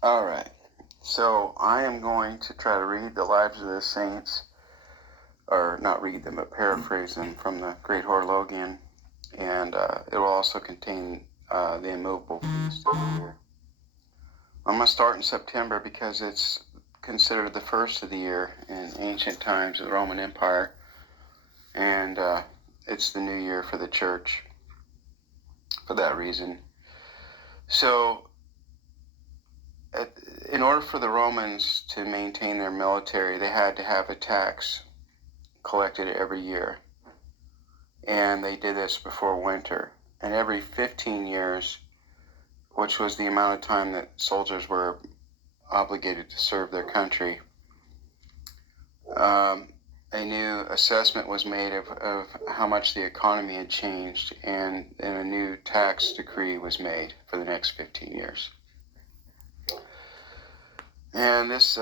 All right. So I am going to try to read the lives of the saints, or not read them, but paraphrase them from the Great Horologian, and it will also contain the immovable feast of the year. I'm going to start in September because it's considered the first of the year in ancient times of the Roman Empire, and it's the new year for the church for that reason. So in order for the Romans to maintain their military, they had to have a tax collected every year. And they did this before winter. And every 15 years, which was the amount of time that soldiers were obligated to serve their country, a new assessment was made of how much the economy had changed, and a new tax decree was made for the next 15 years. And this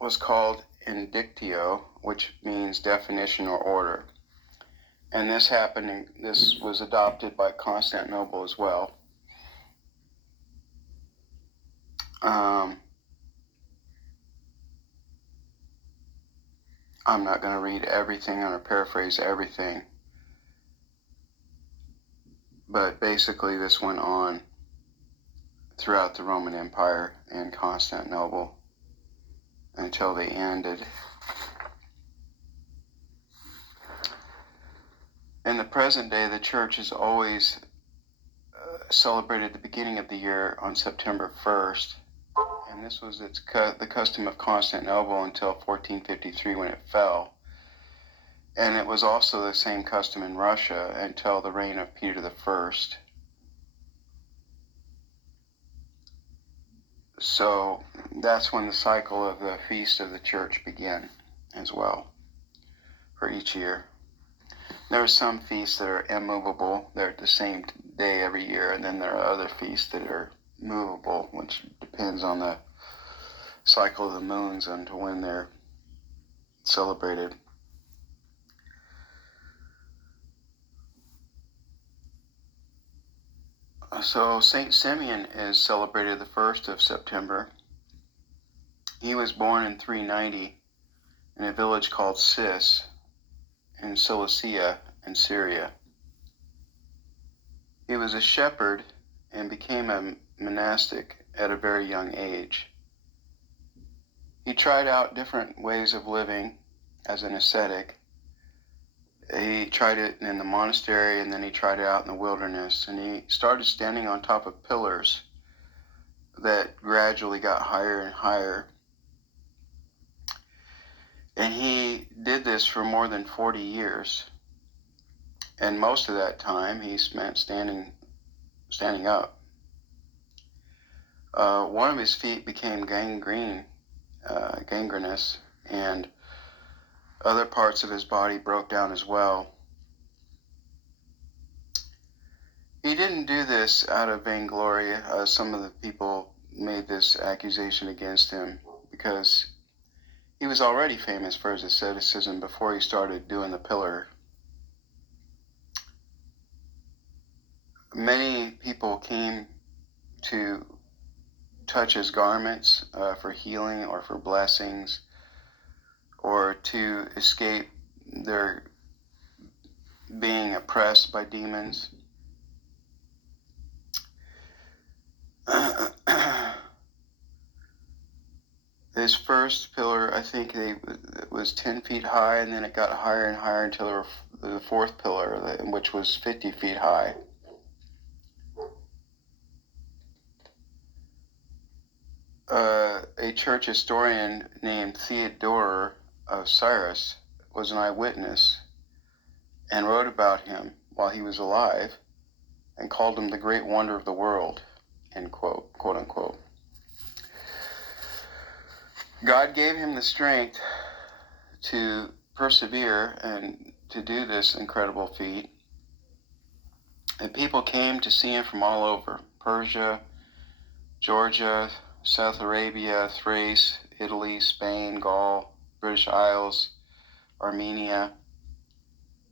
was called indictio, which means definition or order. And this was adopted by Constantinople as well. I'm not going to read everything. I'm going to paraphrase everything. But basically this went on throughout the Roman Empire and Constantinople until they ended. In the present day, the church has always celebrated the beginning of the year on September 1st. And this was the custom of Constantinople until 1453 when it fell. And it was also the same custom in Russia until the reign of Peter I. So that's when the cycle of the feast of the church began as well for each year. There are some feasts that are immovable. They're at the same day every year. And then there are other feasts that are movable, which depends on the cycle of the moons and to when they're celebrated. So Saint Simeon is celebrated the 1st of September. He was born in 390 in a village called Sis in Cilicia in Syria. He was a shepherd and became a monastic at a very young age. He tried out different ways of living as an ascetic. He tried it in the monastery, and then he tried it out in the wilderness, and he started standing on top of pillars that gradually got higher and higher. And he did this for more than 40 years. And most of that time he spent standing up. One of his feet became gangrenous, and other parts of his body broke down as well. He didn't do this out of vainglory. Some of the people made this accusation against him because he was already famous for his asceticism before he started doing the pillar. Many people came to touch his garments for healing or for blessings, or to escape their being oppressed by demons. His first pillar, I think it was 10 feet high, and then it got higher and higher until the fourth pillar, which was 50 feet high. A church historian named Theodore of Cyrus was an eyewitness and wrote about him while he was alive and called him the great wonder of the world, end quote, quote unquote. God gave him the strength to persevere and to do this incredible feat. And people came to see him from all over: Persia, Georgia, South Arabia, Thrace, Italy, Spain, Gaul, British Isles, Armenia.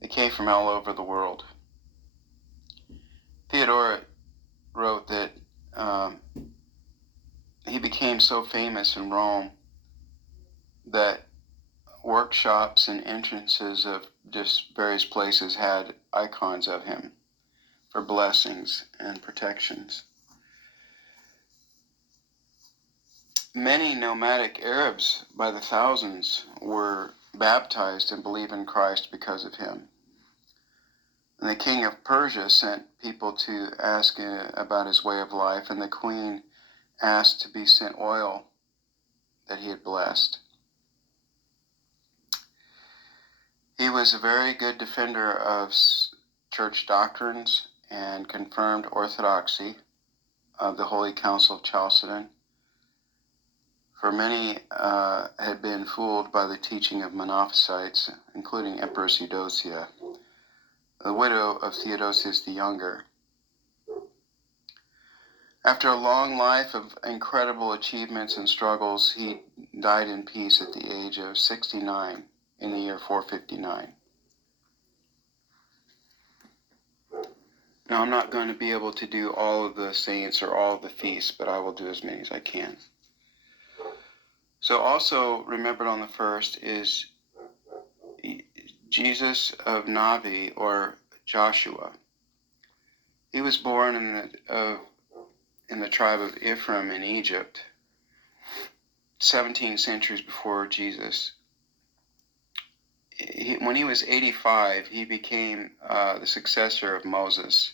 They came from all over the world. Theodore wrote that became so famous in Rome that workshops and entrances of just various places had icons of him for blessings and protections. Many nomadic Arabs by the thousands were baptized and believed in Christ because of him. And the king of Persia sent people to ask about his way of life, and the queen asked to be sent oil that he had blessed. He was a very good defender of church doctrines and confirmed orthodoxy of the Holy Council of Chalcedon. For many had been fooled by the teaching of Monophysites, including Empress Eudocia, the widow of Theodosius the Younger. After a long life of incredible achievements and struggles, he died in peace at the age of 69 in the year 459. Now, I'm not going to be able to do all of the saints or all of the feasts, but I will do as many as I can. So also remembered on the first is Jesus of Navi, or Joshua. He was born in the tribe of Ephraim in Egypt, 17 centuries before Jesus. When he was 85, he became the successor of Moses,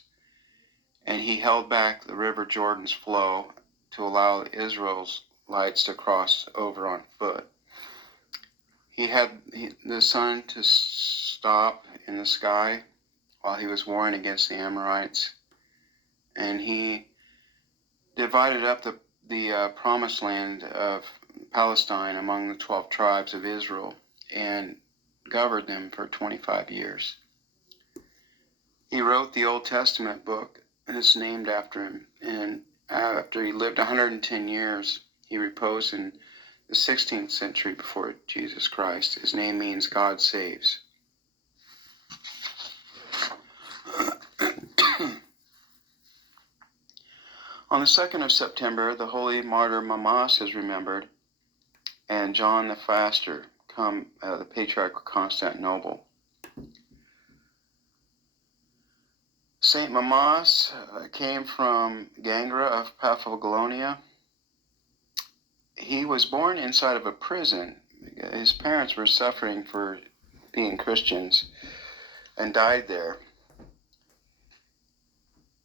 and he held back the river Jordan's flow to allow Israelites to cross over on foot. He had the sun to stop in the sky while he was warring against the Amorites, and he divided up the promised land of Palestine among the 12 tribes of Israel and governed them for 25 years. He wrote the Old Testament book, and it's named after him, and after he lived 110 years, he reposed in the 16th century before Jesus Christ. His name means God saves. On the 2nd of September, the holy martyr Mamas is remembered, and John the Faster, the Patriarch of Constantinople. Saint Mamas came from Gangra of Paphlagonia. He was born inside of a prison. His parents were suffering for being Christians and died there.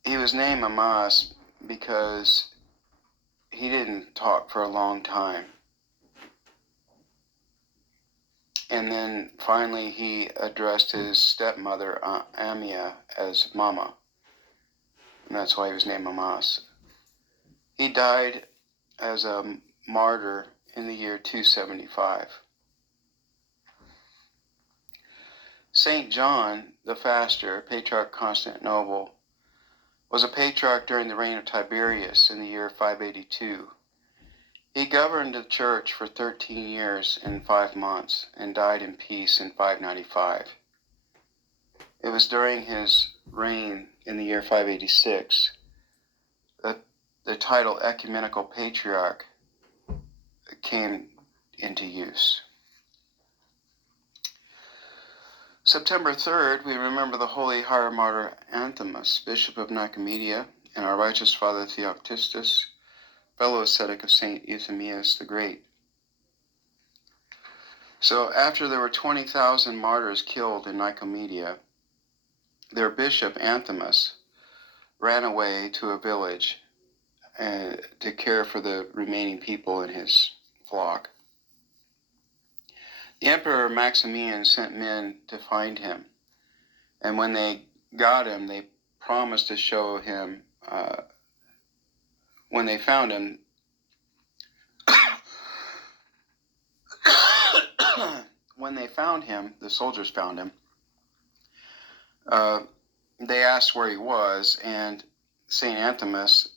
He was named Mamas because he didn't talk for a long time. And then finally he addressed his stepmother, Amia, as Mama. And that's why he was named Mamas. He died as a martyr in the year 275. Saint John the Faster, Patriarch of Constantinople, was a patriarch during the reign of Tiberius in the year 582. He governed the church for 13 years and 5 months and died in peace in 595. It was during his reign in the year 586 that the title Ecumenical Patriarch came into use. September 3rd, we remember the holy hieromartyr Anthimus, Bishop of Nicomedia, and our righteous father Theoctistus, fellow ascetic of St. Euthemius the Great. So after there were 20,000 martyrs killed in Nicomedia, their bishop Anthimus ran away to a village to care for the remaining people in his flock. The Emperor Maximian sent men to find him, and when they got him, they promised to show him, when they found him, the soldiers found him, they asked where he was, and St. Anthimus,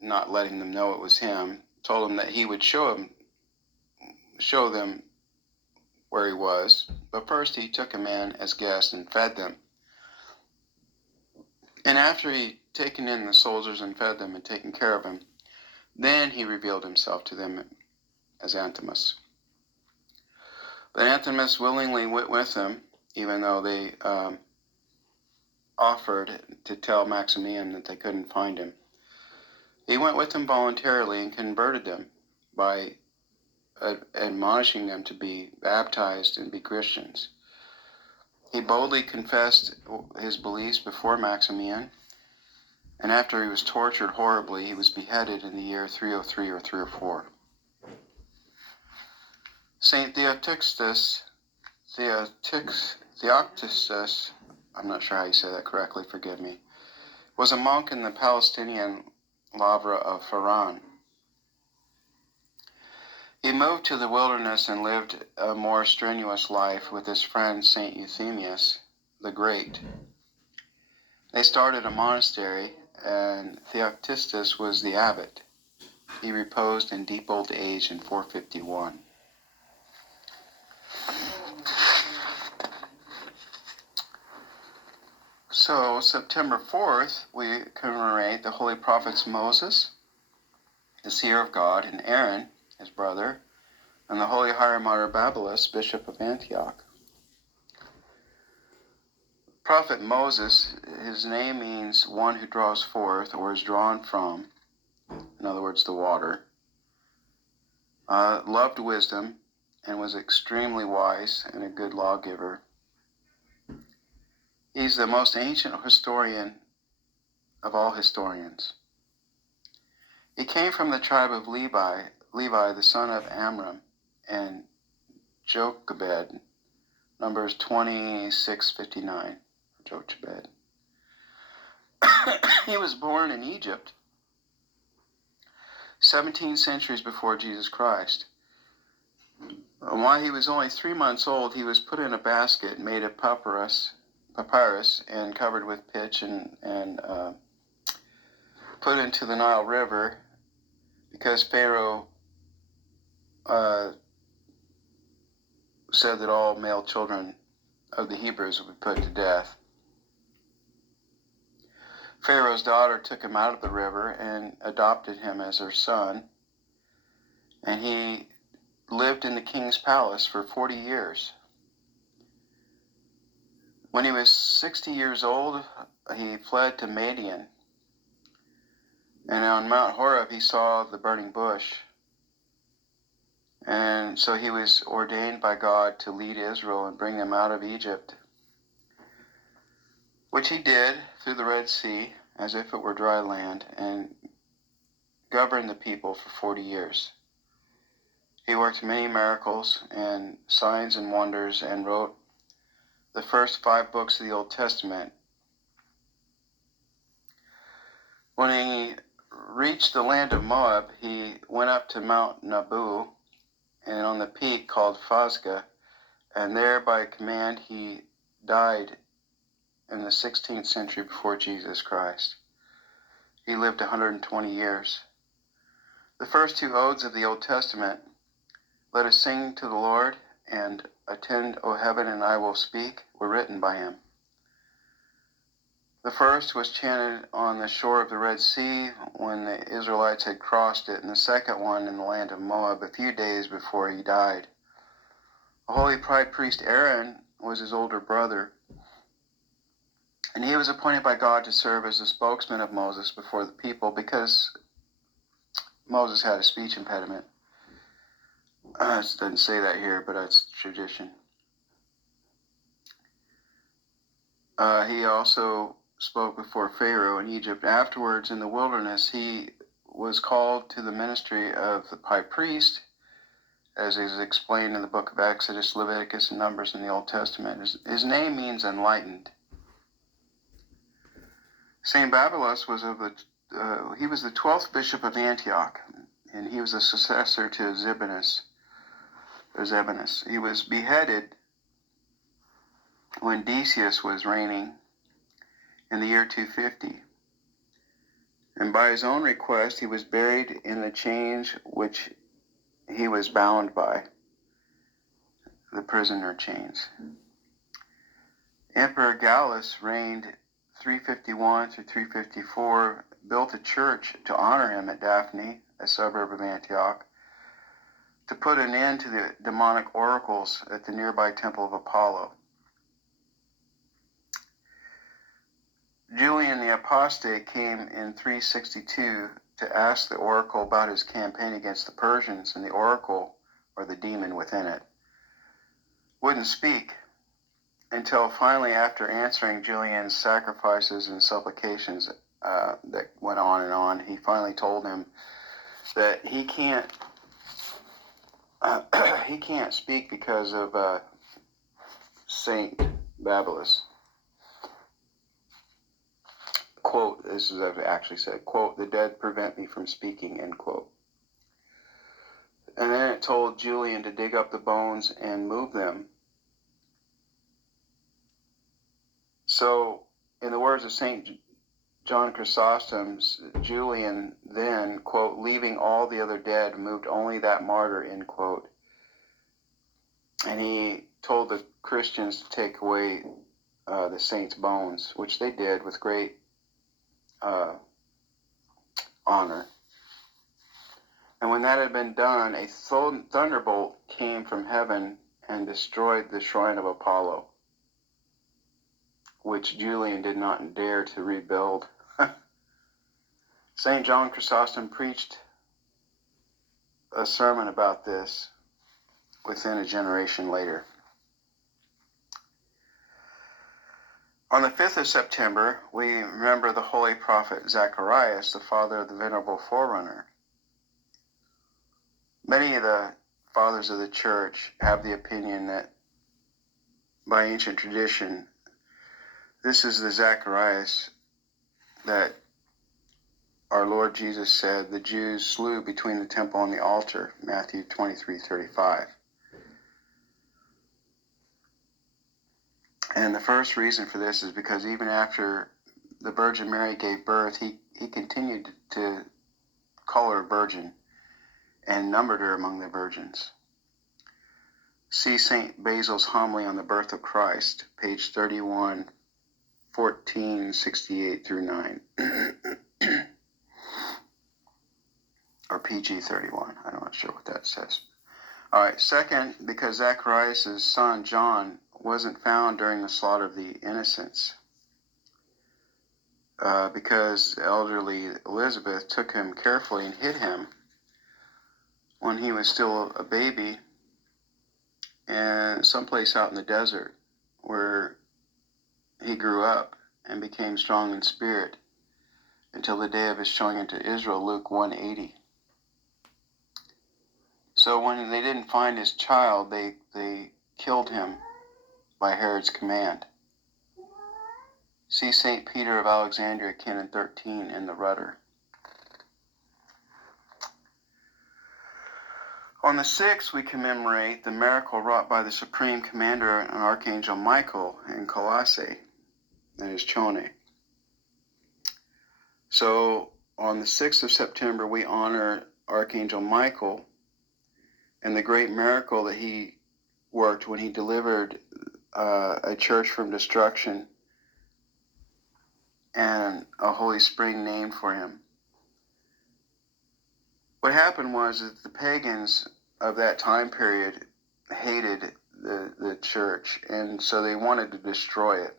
not letting them know it was him, told them that he would show them where he was, but first he took a man as guest and fed them. And after he'd taken in the soldiers and fed them and taken care of them, Then he revealed himself to them as Antimus. But Antimus willingly went with them, even though they offered to tell Maximian that they couldn't find him. He went with them voluntarily and converted them by admonishing them to be baptized and be Christians. He boldly confessed his beliefs before Maximian, and after he was tortured horribly, he was beheaded in the year 303 or 304. Saint Theoctistus, I'm not sure how you say that correctly, forgive me, was a monk in the Palestinian Lavra of Faran. He moved to the wilderness and lived a more strenuous life with his friend Saint Euthemius the Great. They started a monastery, and Theoctistus was the abbot. He reposed in deep old age in 451. So, September 4th, we commemorate the holy prophets Moses, the seer of God, and Aaron, his brother, and the holy hieromartyr Babylas, bishop of Antioch. Prophet Moses, his name means one who draws forth or is drawn from, in other words, the water, loved wisdom and was extremely wise and a good lawgiver. He's the most ancient historian of all historians. He came from the tribe of Levi, the son of Amram, and Jochebed, Numbers 26:59, Jochebed. He was born in Egypt 17 centuries before Jesus Christ. While he was only 3 months old, he was put in a basket made of papyrus and covered with pitch and put into the Nile River because Pharaoh said that all male children of the Hebrews would be put to death. Pharaoh's daughter took him out of the river and adopted him as her son, and he lived in the king's palace for 40 years. When he was 60 years old, he fled to Madian, and on Mount Horeb he saw the burning bush, and so he was ordained by God to lead Israel and bring them out of Egypt, which he did through the Red Sea as if it were dry land, and governed the people for 40 years. He worked many miracles and signs and wonders and wrote the first 5 books of the Old Testament. When he reached the land of Moab, he went up to Mount Nabu, and on the peak called Phasga, and there by command he died in the 16th century before Jesus Christ. He lived 120 years. The first 2 odes of the Old Testament, "Let us sing to the Lord," and "Attend, O heaven, and I will speak," were written by him. The first was chanted on the shore of the Red Sea when the Israelites had crossed it, and the second one in the land of Moab a few days before he died. The holy high priest Aaron was his older brother, and he was appointed by God to serve as the spokesman of Moses before the people because Moses had a speech impediment. It doesn't say that here, but it's tradition. He also spoke before Pharaoh in Egypt. Afterwards, in the wilderness, he was called to the ministry of the high priest, as is explained in the book of Exodus, Leviticus, and Numbers in the Old Testament. His name means enlightened. Saint Babylas was he was the 12th bishop of Antioch, and he was a successor to Zebenus. He was beheaded when Decius was reigning in the year 250. And by his own request, he was buried in the chains which he was bound by, the prisoner chains. Emperor Gallus reigned 351 through 354 built a church to honor him at Daphne, a suburb of Antioch, to put an end to the demonic oracles at the nearby temple of Apollo. Julian the Apostate came in 362 to ask the oracle about his campaign against the Persians, and the oracle, or the demon within it, wouldn't speak until finally, after answering Julian's sacrifices and supplications that went on and on, he finally told him that he can't speak because of Saint Babylos. Quote, this is I've actually said, quote, "The dead prevent me from speaking," end quote. And then it told Julian to dig up the bones and move them. So, in the words of St. John Chrysostom, Julian then, quote, "leaving all the other dead, moved only that martyr," end quote. And he told the Christians to take away the saint's bones, which they did with great honor. And when that had been done, a thunderbolt came from heaven and destroyed the shrine of Apollo, which Julian did not dare to rebuild. St. John Chrysostom preached a sermon about this within a generation later. On the 5th of September, we remember the holy prophet Zacharias, the father of the venerable forerunner. Many of the fathers of the church have the opinion that, by ancient tradition, this is the Zacharias that our Lord Jesus said the Jews slew between the temple and the altar, Matthew 23:35. And the first reason for this is because even after the Virgin Mary gave birth, he continued to call her a virgin and numbered her among the virgins. See St. Basil's homily on the birth of Christ, page 31, 1468 through 9. Or PG 31. I'm not sure what that says. All right. Second, because Zacharias' son John wasn't found during the slaughter of the innocents, because elderly Elizabeth took him carefully and hid him when he was still a baby and someplace out in the desert where he grew up and became strong in spirit until the day of his showing into Israel, Luke 1:80. So when they didn't find his child, they killed him by Herod's command. See St. Peter of Alexandria, Canon 13, in the Rudder. On the 6th, we commemorate the miracle wrought by the Supreme Commander and Archangel Michael in Colossae, that is Chone. So on the 6th of September, we honor Archangel Michael and the great miracle that he worked when he delivered a church from destruction and a holy spring named for him. What happened was that the pagans of that time period hated the church, and so they wanted to destroy it.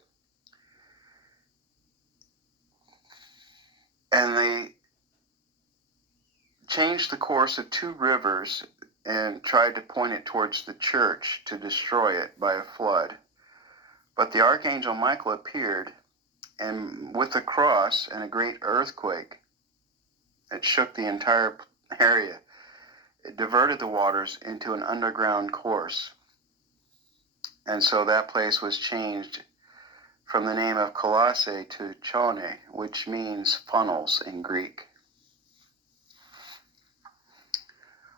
And they changed the course of 2 rivers and tried to point it towards the church to destroy it by a flood. But the Archangel Michael appeared, and with a cross and a great earthquake, it shook the entire area. It diverted the waters into an underground course. And so that place was changed from the name of Colossae to Chone, which means funnels in Greek.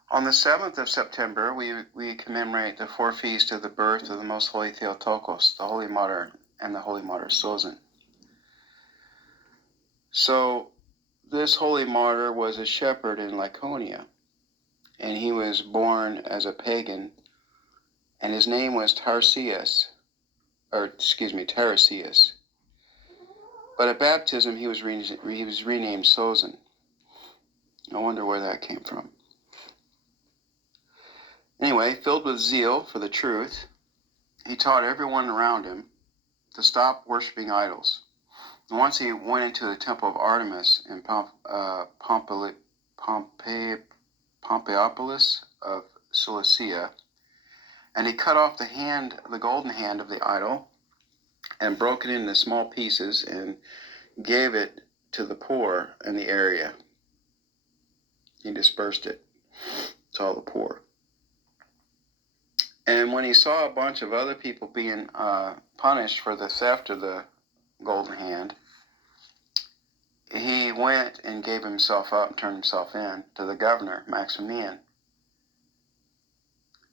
On the 7th of September, we commemorate the 4 feasts of the birth of the Most Holy Theotokos, the Holy Martyr, and the Holy Martyr Sozen. So this holy martyr was a shepherd in Laconia, and he was born as a pagan, and his name was Tarsius. But at baptism, he was renamed Sozen. I wonder where that came from. Anyway, filled with zeal for the truth, he taught everyone around him to stop worshiping idols. And once he went into the temple of Artemis in Pompeipolis of Cilicia, and he cut off the golden hand of the idol, and broke it into small pieces and gave it to the poor in the area. He dispersed it to all the poor. And when he saw a bunch of other people being punished for the theft of the golden hand, he went and gave himself up and turned himself in to the governor, Maximian.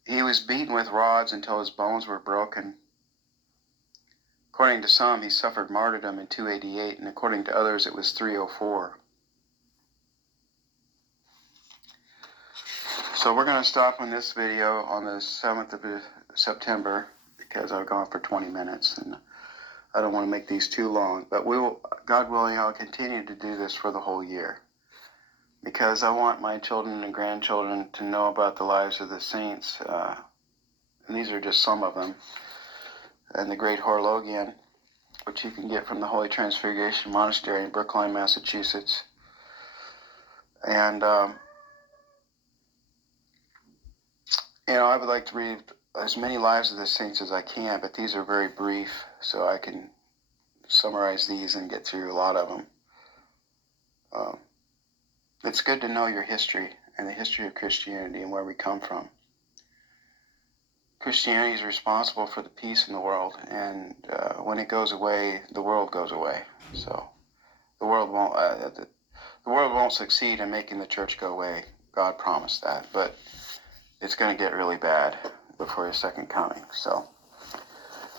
He was beaten with rods until his bones were broken. According to some, he suffered martyrdom in 288, and according to others, it was 304. So we're going to stop on this video on the 7th of September because I've gone for 20 minutes, and I don't want to make these too long. But God willing, I'll continue to do this for the whole year because I want my children and grandchildren to know about the lives of the saints. And these are just some of them. And the Great Horologian, which you can get from the Holy Transfiguration Monastery in Brookline, Massachusetts. And, I would like to read as many lives of the saints as I can, but these are very brief, so I can summarize these and get through a lot of them. It's good to know your history and the history of Christianity and where we come from. Christianity is responsible for the peace in the world, and when it goes away, the world goes away. So the world won't succeed in making the church go away. God promised that, but it's going to get really bad before his second coming. So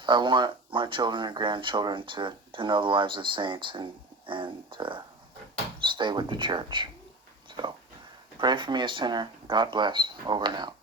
I want my children and grandchildren to know the lives of the saints and to stay with the church. So pray for me, a sinner. God bless. Over and out.